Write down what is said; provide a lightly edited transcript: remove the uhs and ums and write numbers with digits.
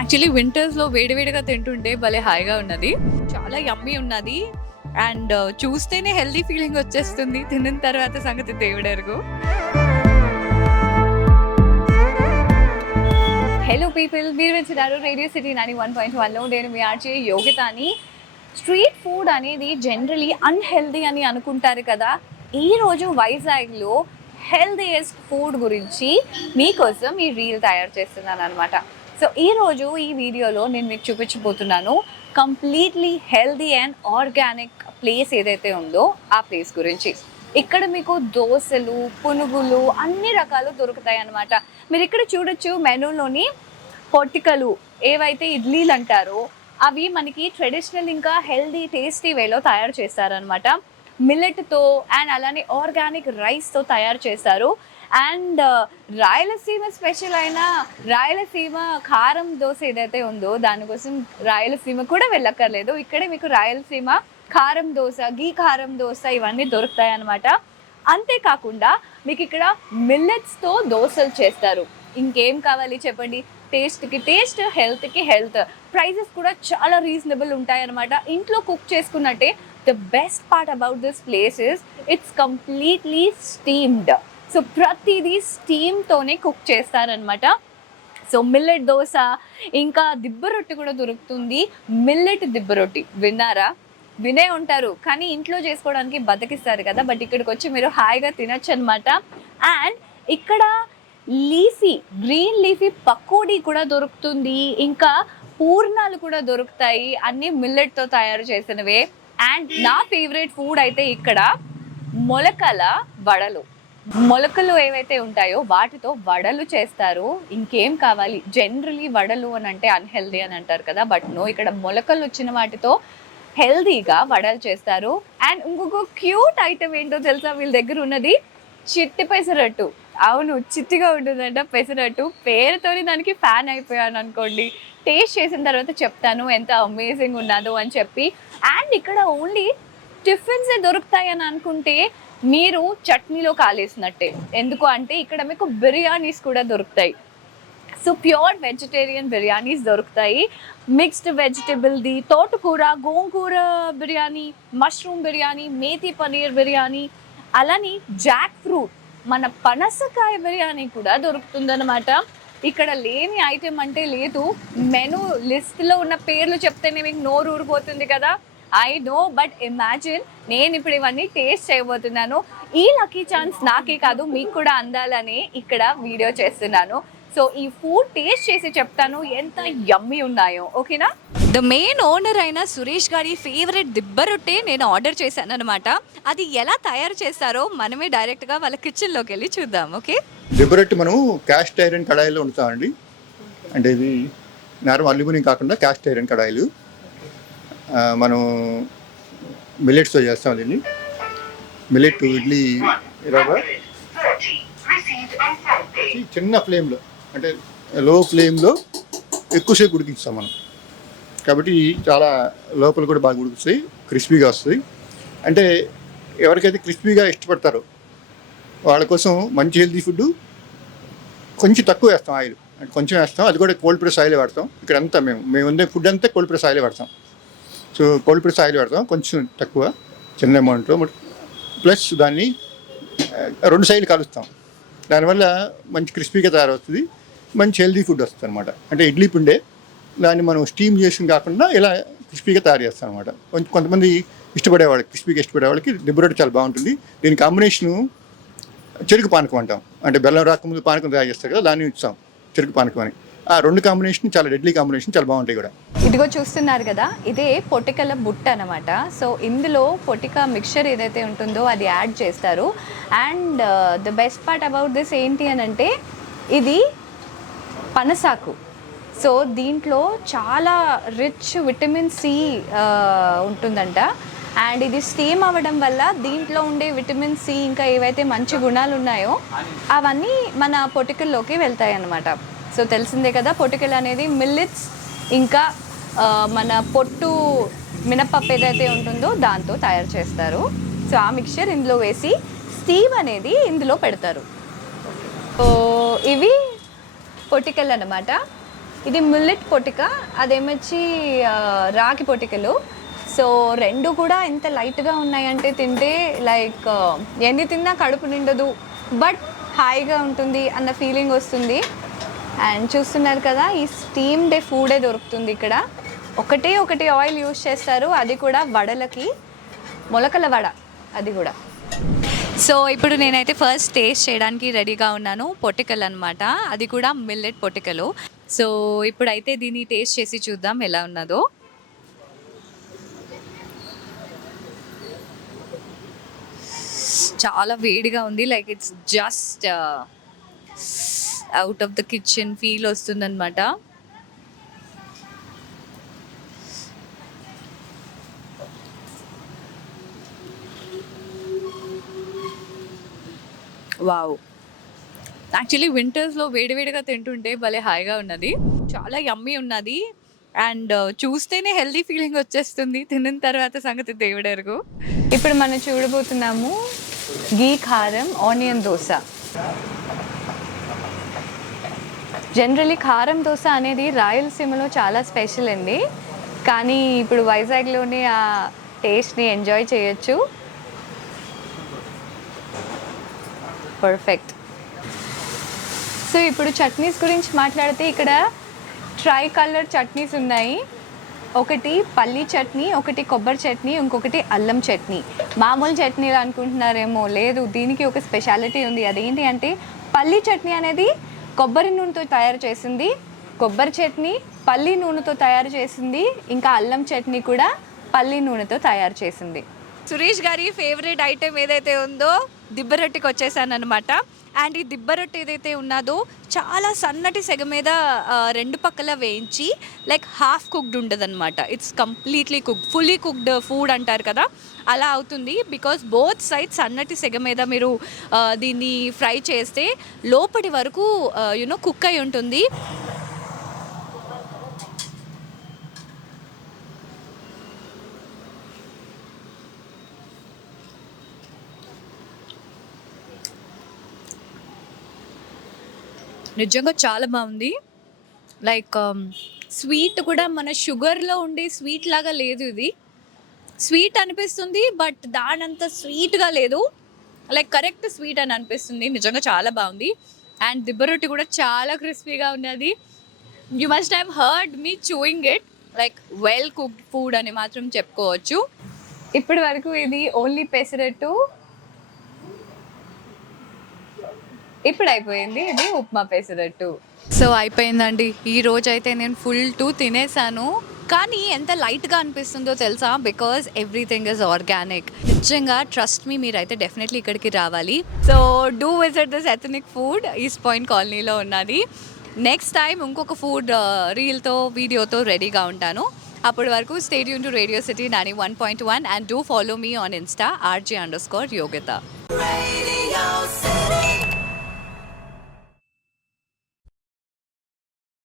Actually వింటర్స్లో వేడివేడిగా తింటుంటే భలే హాయిగా ఉన్నది, చాలా యమ్మీ ఉన్నది. అండ్ చూస్తేనే హెల్దీ ఫీలింగ్ వచ్చేస్తుంది, తిన్న తర్వాత సంగతి దేవుడెరుగు. హలో పీపుల్, మీరు వచ్చినారు రేడియో సిటీ 91.1లో. నేను మీ ఆర్జే యోగితాని. స్ట్రీట్ ఫుడ్ అనేది జనరలీ అన్హెల్దీ అని అనుకుంటారు కదా. ఈరోజు వైజాగ్లో హెల్దీయెస్ట్ ఫుడ్ గురించి మీకోసం ఈ రీల్ తయారు చేస్తున్నాను అనమాట. సో ఈరోజు ఈ వీడియోలో నేను మీకు చూపించబోతున్నాను completely healthy and organic place ఏదైతే ఉందో ఆ ప్లేస్ గురించి. ఇక్కడ మీకు దోశలు, పునుగులు అన్ని రకాలు దొరుకుతాయి అన్నమాట. మీరు ఇక్కడ చూడొచ్చు మెనూలోని పొట్టికలు ఏవైతే ఇడ్లీలు అంటారో అవి మనకి ట్రెడిషనల్ ఇంకా హెల్దీ టేస్టీ వేలో తయారు చేస్తారనమాట. మిల్లెట్తో అండ్ అలానే ఆర్గానిక్ రైస్తో తయారు చేస్తారు. అండ్ రాయలసీమ స్పెషల్ అయిన రాయలసీమ కారం దోశ ఏదైతే ఉందో దానికోసం రాయలసీమ కూడా వెళ్ళక్కర్లేదు. ఇక్కడే మీకు రాయలసీమ కారం దోశ, గీ కారం దోశ ఇవన్నీ దొరుకుతాయి అన్నమాట. అంతేకాకుండా మీకు ఇక్కడ మిల్లెట్స్తో దోశలు చేస్తారు. ఇంకేం కావాలి చెప్పండి? టేస్ట్కి టేస్ట్, హెల్త్కి హెల్త్. ప్రైజెస్ కూడా చాలా రీజనబుల్ ఉంటాయి అన్నమాట. ఇంట్లో కుక్ చేసుకున్నట్టే. The best part about this place is it's completely steamed. So ప్రతిదీ స్టీమ్తోనే కుక్ చేస్తారనమాట. సో మిల్లెట్ దోశ, ఇంకా దిబ్బ రొట్టి కూడా దొరుకుతుంది. మిల్లెట్ దిబ్బ రొట్టి విన్నారా? వినే ఉంటారు, కానీ ఇంట్లో చేసుకోవడానికి బతికిస్తారు కదా. బట్ ఇక్కడికి వచ్చి మీరు హాయిగా తినచ్చు అనమాట. అండ్ ఇక్కడ గ్రీన్ లీఫీ పకోడీ కూడా దొరుకుతుంది. ఇంకా పూర్ణాలు కూడా దొరుకుతాయి, అన్నీ మిల్లెట్తో తయారు చేసినవే. అండ్ నా ఫేవరెట్ ఫుడ్ అయితే ఇక్కడ మొలకల వడలు. మొలకలు ఏవైతే ఉంటాయో వాటితో వడలు చేస్తారు. ఇంకేం కావాలి? జనరలీ వడలు అని అంటే అన్హెల్దీ అని అంటారు కదా. బట్ నో, ఇక్కడ మొలకలు వచ్చిన వాటితో హెల్దీగా వడలు చేస్తారు. అండ్ ఇంకొక క్యూట్ ఐటమ్ ఏంటో తెలుసా వీళ్ళ దగ్గర ఉన్నది? చిట్టి పెసరట్టు. అవును, చిట్టిగా ఉంటుందంట పెసరట్టు. పేరుతోని దానికి ఫ్యాన్ అయిపోయాను అనుకోండి. టేస్ట్ చేసిన తర్వాత చెప్తాను ఎంత అమేజింగ్ ఉన్నదో అని చెప్పి. అండ్ ఇక్కడ ఓన్లీ టిఫిన్సే దొరుకుతాయి అని అనుకుంటే మీరు చట్నీలో కాలేసినట్టే. ఎందుకు అంటే ఇక్కడ మీకు బిర్యానీస్ కూడా దొరుకుతాయి. సో ప్యూర్ వెజిటేరియన్ బిర్యానీస్ దొరుకుతాయి. మిక్స్డ్ వెజిటబుల్ది, తోటకూర, గోంగూర బిర్యానీ, మష్రూమ్ బిర్యానీ, మేథీ పనీర్ బిర్యానీ, అలానే జాక్ ఫ్రూట్, మన పనసకాయ బిర్యానీ కూడా దొరుకుతుందన్నమాట. ఇక్కడ లేని ఐటెం అంటే లేదు. మెనూ లిస్ట్లో ఉన్న పేర్లు చెప్తేనే మీకు నోరు ఊరిపోతుంది కదా. ఐ నో, బట్ ఇమాజిన్ నేను ఇప్పుడు ఇవన్నీ టేస్ట్ చేయబోతున్నాను. ఈ లక్కీ ఛాన్స్ నాకే కాదు మీకు కూడా అందాలని ఇక్కడ వీడియో చేస్తున్నాను. సో ఈ ఫుడ్ టేస్ట్ చేసి చెప్తాను ఎంత యమ్మీ ఉన్నాయో. ఓకేనా? ద మెయిన్ ఓనర్ అయిన సురేష్ గారి ఫేవరెట్ దిబ్బ రొట్టె నేను ఆర్డర్ చేశాను అనమాట. అది ఎలా తయారు చేస్తారో మనమే డైరెక్ట్గా వాళ్ళ కిచెన్లోకి వెళ్ళి చూద్దాం. ఓకే, దిబ్బ రొట్టె మనం క్యాస్ట్ ఐరన్ కడాయిలో వండుతామండి. అంటే ఇది నార్మల్ అల్యూమినియం కాకుండా క్యాస్ట్ ఐరన్ కడాయిలు. మనం మిల్లెట్స్తో చేస్తాం దీన్ని. మిల్లెట్ ఇడ్లీ రవ్వ చిన్న ఫ్లేమ్లో, అంటే లో ఫ్లేమ్లో ఎక్కువసేపు ఉడికిస్తాం మనం. కాబట్టి చాలా లోపల కూడా బాగా ఉడుకుతాయి, క్రిస్పీగా వస్తుంది. అంటే ఎవరికైతే క్రిస్పీగా ఇష్టపడతారో వాళ్ళ కోసం మంచి హెల్తీ ఫుడ్. కొంచెం తక్కువ వేస్తాం ఆయిల్, అంటే కొంచెం వేస్తాం. అది కూడా కోల్డ్ ప్రెస్ ఆయిలే వాడతాం. ఇక్కడ అంతా మేము వండే ఫుడ్ అంతా కోల్డ్ ప్రెస్ ఆయిలే వాడతాం. సో కోల్డ్ ప్రెస్ ఆయిల్ వాడతాం, కొంచెం తక్కువ, చిన్న అమౌంట్లో. ప్లస్ దాన్ని 2 సైడ్లు కలుస్తాం. దానివల్ల మంచి క్రిస్పీగా తయారవుతుంది, మంచి హెల్దీ ఫుడ్ వస్తుంది అనమాట. అంటే ఇడ్లీ పిండే దాన్ని మనం స్టీమ్ చేసి కాకుండా ఇలా క్రిస్పీగా తయారు చేస్తాం అనమాట. కొంతమంది క్రిస్పీగా ఇష్టపడే వాళ్ళకి దిబ్బ రొట్టె చాలా బాగుంటుంది. దీని కాంబినేషను చెరుకు పానకం అంటాం. అంటే బెల్లం రాకముందు పానకం తయారు చేస్తారు కదా, దాన్ని ఇస్తాం చెరుకు పానకం అని. ఆ 2 కాంబినేషన్ చాలా డెడ్లీ కాంబినేషన్, చాలా బాగుంటాయి కూడా. ఇదిగో చూస్తున్నారు కదా, ఇదే పొట్టికల బుట్ట అనమాట. సో ఇందులో పొట్టిక మిక్చర్ ఏదైతే ఉంటుందో అది యాడ్ చేస్తారు. And the best part about this ఏంటి అని అంటే ఇది పనసాకు. సో దీంట్లో చాలా రిచ్ విటమిన్ సి ఉంటుందంట. అండ్ ఇది స్టీమ్ అవ్వడం వల్ల దీంట్లో ఉండే విటమిన్ సి ఇంకా ఏవైతే మంచి గుణాలు ఉన్నాయో అవన్నీ మన పొట్టికల్లోకి వెళ్తాయి అన్నమాట. సో తెలిసిందే కదా, పొట్టికలు అనేది మిల్లెట్స్ ఇంకా మన పొట్టు మినపప్పు ఏదైతే ఉంటుందో దాంతో తయారు చేస్తారు. సో ఆ మిక్చర్ ఇందులో వేసి స్టీమ్ అనేది ఇందులో పెడతారు. సో ఇవి పొట్టికలు అన్నమాట. ఇది మిల్లెట్ పొటిక, అదేమొచ్చి రాగి పొటికలు. సో రెండు కూడా ఎంత లైట్గా ఉన్నాయంటే తింటే లైక్ ఎన్ని తిన్నా కడుపు నిండదు, బట్ హాయిగా ఉంటుంది అన్న ఫీలింగ్ వస్తుంది. అండ్ చూస్తున్నారు కదా, ఈ స్టీమ్డ్ ఫుడే దొరుకుతుంది ఇక్కడ. ఒకటి ఆయిల్ యూస్ చేస్తారు, అది కూడా వడలకి, మొలకల వడ అది కూడా. సో ఇప్పుడు నేనైతే ఫస్ట్ టేస్ట్ చేయడానికి రెడీగా ఉన్నాను. పొటికలు అనమాట, అది కూడా మిల్లెట్ పొటికలు. సో ఇప్పుడైతే దీన్ని టేస్ట్ చేసి చూద్దాం ఎలా ఉన్నదో. చాలా వేడిగా ఉంది, like it's just out of the kitchen feel వస్తుందన్నమాట. వావ్, యాక్చువల్లీ వింటర్స్లో వేడివేడిగా తింటుంటే భలే హాయిగా ఉన్నది, చాలా యమ్మీ ఉన్నది. అండ్ చూస్తేనే హెల్దీ ఫీలింగ్ వచ్చేస్తుంది, తిన్న తర్వాత సంగతి దేవుడెరుగు. ఇప్పుడు మనం చూడబోతున్నాము గీ కారం ఆనియన్ దోశ. జనరలీ కారం దోశ అనేది రాయలసీమలో చాలా స్పెషల్ అండి, కానీ ఇప్పుడు వైజాగ్లోనే ఆ టేస్ట్ని ఎంజాయ్ చేయొచ్చు. పర్ఫెక్ట్. సో ఇప్పుడు చట్నీస్ గురించి మాట్లాడితే ఇక్కడ ట్రై కలర్ చట్నీస్ ఉన్నాయి. ఒకటి పల్లీ చట్నీ, ఒకటి కొబ్బరి చట్నీ, ఇంకొకటి అల్లం చట్నీ. మామూలు చట్నీలు అనుకుంటున్నారేమో, లేదు, దీనికి ఒక స్పెషాలిటీ ఉంది. అదేంటి అంటే పల్లీ చట్నీ అనేది కొబ్బరి నూనెతో తయారు చేసింది, కొబ్బరి చట్నీ పల్లీ నూనెతో తయారు చేసింది, ఇంకా అల్లం చట్నీ కూడా పల్లీ నూనెతో తయారు చేసింది. సురేష్ గారి ఫేవరెట్ ఐటెం ఏదైతే ఉందో దిబ్బరొట్టికి వచ్చేసాను అనమాట. అండ్ ఈ దిబ్బరొట్టి ఏదైతే ఉన్నదో చాలా సన్నటి సెగ మీద రెండు పక్కల వేయించి లైక్ హాఫ్ కుక్డ్ ఉండదు అనమాట. It's completely cooked, fully cooked food అంటారు కదా, అలా అవుతుంది. బికాస్ బోత్ సైడ్స్ సన్నటి సెగ మీద మీరు దీన్ని ఫ్రై చేస్తే లోపటి వరకు కుక్ అయి ఉంటుంది. నిజంగా చాలా బాగుంది. లైక్ స్వీట్ కూడా మన షుగర్లో ఉండే స్వీట్ లాగా లేదు, ఇది స్వీట్ అనిపిస్తుంది బట్ దానంత స్వీట్గా లేదు, లైక్ కరెక్ట్ స్వీట్ అని అనిపిస్తుంది. నిజంగా చాలా బాగుంది. అండ్ దిబ్బరొట్టి కూడా చాలా క్రిస్పీగా ఉన్నది. You must have heard me chewing it, like well cooked food అని మాత్రం చెప్పుకోవచ్చు. ఇప్పటి వరకు ఇది ఓన్లీ పెసరట్టు, ఇప్పుడు అయిపోయింది ఇది ఉప్మా పెసరట్టు. సో అయిపోయిందండి, ఈ రోజు అయితే నేను ఫుల్ 2 తినేసాను. కానీ ఎంత లైట్గా అనిపిస్తుందో తెలుసా, బికాజ్ ఎవ్రీథింగ్ ఇస్ ఆర్గానిక్. నిజంగా ట్రస్ట్ మీ, మీరైతే డెఫినెట్లీ ఇక్కడికి రావాలి. So do visit this ethnic food, east point కాలనీలో ఉన్నది. నెక్స్ట్ టైం ఇంకొక ఫుడ్ రీల్తో వీడియోతో రెడీగా ఉంటాను. అప్పటి వరకు stay tune to radio city 91.1 and do follow me on Insta RJ_Yogita.